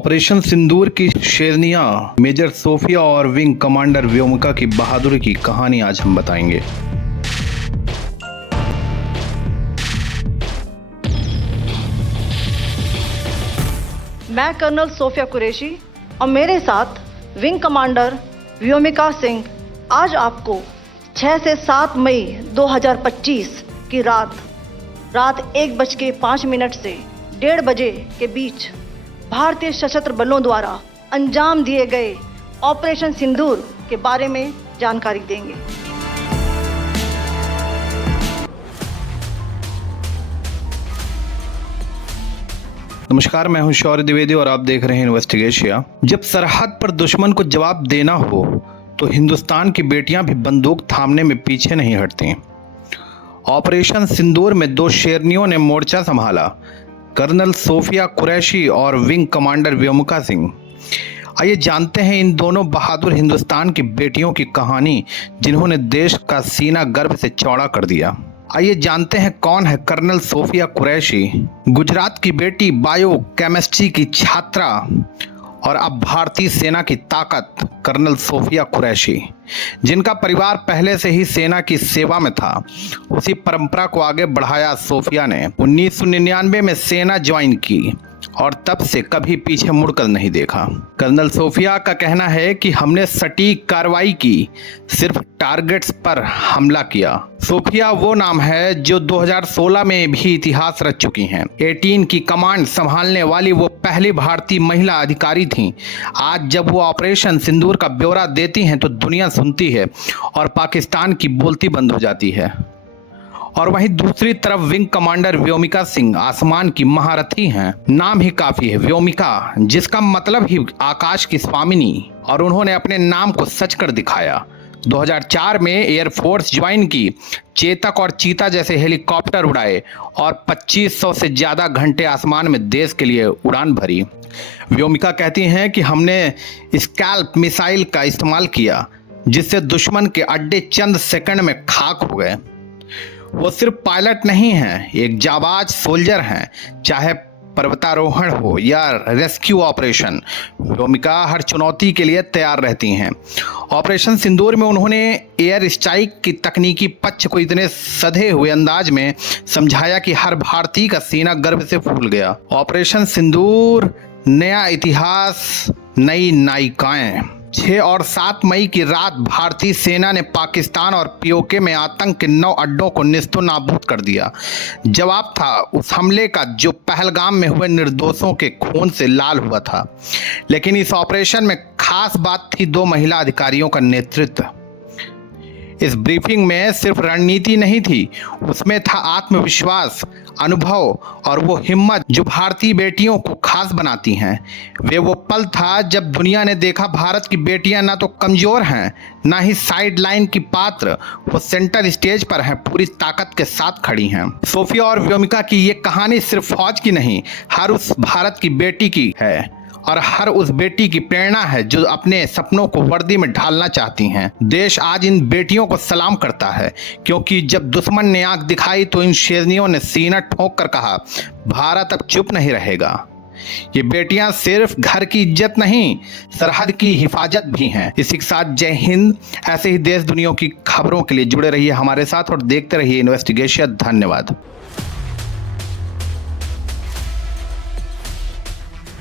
Operation सिंदूर की शेरनियां major Sophia और wing commander Vyomika की बहादुरी की कहानी आज हम बताएंगे। मैं कर्नल सोफिया कुरैशी और मेरे साथ विंग कमांडर व्योमिका सिंह आज आपको 6 से 7 मई 2025 की रात 1:05 से 1:30 बजे के बीच भारतीय सशस्त्र बलों द्वारा अंजाम दिए गए ऑपरेशन सिंदूर के बारे में जानकारी देंगे। नमस्कार, मैं हूं शौर्य द्विवेदी और आप देख रहे हैं इन्वेस्टिगेशिया। जब सरहद पर दुश्मन को जवाब देना हो तो हिंदुस्तान की बेटियां भी बंदूक थामने में पीछे नहीं हटती। ऑपरेशन सिंदूर में 2 शेरनियों ने मोर्चा संभाला, कर्नल सोफिया कुरैशी और विंग कमांडर व्योमिका सिंह। आइए जानते हैं इन दोनों बहादुर हिंदुस्तान की बेटियों की कहानी, जिन्होंने देश का सीना गर्व से चौड़ा कर दिया। आइए जानते हैं कौन है कर्नल सोफिया कुरैशी। गुजरात की बेटी, बायो केमिस्ट्री की छात्रा और अब भारतीय सेना की ताकत कर्नल सोफिया कुरैशी, जिनका परिवार पहले से ही सेना की सेवा में था। उसी परंपरा को आगे बढ़ाया सोफिया ने 1999 में सेना ज्वाइन की और तब से कभी पीछे मुड़कर नहीं देखा। कर्नल सोफिया का कहना है कि हमने सटीक कार्रवाई की, सिर्फ टारगेट्स पर हमला किया। सोफिया वो नाम है जो 2016 में भी इतिहास रच चुकी हैं। 18 की कमांड संभालने वाली वो पहली भारतीय महिला अधिकारी थीं। आज जब वो ऑपरेशन सिंदूर का ब्यौरा देती हैं तो दुनिया सुनती है और पाकिस्तान की बोलती बंद हो जाती है। और वहीं दूसरी तरफ विंग कमांडर व्योमिका सिंह आसमान की महारथी हैं। नाम ही काफी है, व्योमिका, जिसका मतलब ही आकाश की स्वामिनी, और उन्होंने अपने नाम को सच कर दिखाया। 2004 में एयरफोर्स ज्वाइन की, चेतक और चीता जैसे हेलीकॉप्टर उड़ाए और 2500 से ज्यादा घंटे आसमान में देश के लिए उड़ान भरी। व्योमिका कहती हैं कि हमने स्कैल्प मिसाइल का इस्तेमाल किया, जिससे दुश्मन के अड्डे चंद सेकंड में खाक हो गए। वो सिर्फ पायलट नहीं हैं, एक जाबाज सोल्जर हैं। चाहे पर्वतारोहण हो या रेस्क्यू ऑपरेशन, व्योमिका हर चुनौती के लिए तैयार रहती हैं। ऑपरेशन सिंदूर में उन्होंने एयर स्ट्राइक की तकनीकी पक्ष को इतने सधे हुए अंदाज में समझाया कि हर भारतीय का सीना गर्व से फूल गया। ऑपरेशन सिंदूर, नया इतिहास, नई नायिकाएं। 6 और 7 मई की रात भारतीय सेना ने पाकिस्तान और पीओके में आतंक के 9 अड्डों को निस्तो नाबूद कर दिया। जवाब था उस हमले का जो पहलगाम में हुए निर्दोषों के खून से लाल हुआ था। लेकिन इस ऑपरेशन में खास बात थी 2 महिला अधिकारियों का नेतृत्व। इस ब्रीफिंग में सिर्फ रणनीति नहीं थी, उसमें था आत्मविश्वास, अनुभव और वो हिम्मत जो भारतीय बेटियों को खास बनाती हैं। वो पल था जब दुनिया ने देखा भारत की बेटियां ना तो कमजोर हैं, ना ही साइड लाइन की पात्र, वो सेंटर स्टेज पर हैं, पूरी ताकत के साथ खड़ी हैं। सोफिया और व्योमिका की ये कहानी सिर्फ फौज की नहीं, हर उस भारत की बेटी की है और हर उस बेटी की प्रेरणा है जो अपने सपनों को वर्दी में ढालना चाहती हैं। देश आज इन बेटियों को सलाम करता है, क्योंकि जब दुश्मन ने आंख दिखाई तो इन शेरनियों ने सीना ठोक कर कहा, भारत अब चुप नहीं रहेगा। ये बेटियां सिर्फ घर की इज्जत नहीं, सरहद की हिफाजत भी हैं। इसी के साथ जय हिंद। ऐसे ही देश दुनिया की खबरों के लिए जुड़े रहिए हमारे साथ और देखते रहिए इन्वेस्टिगेशन। धन्यवाद।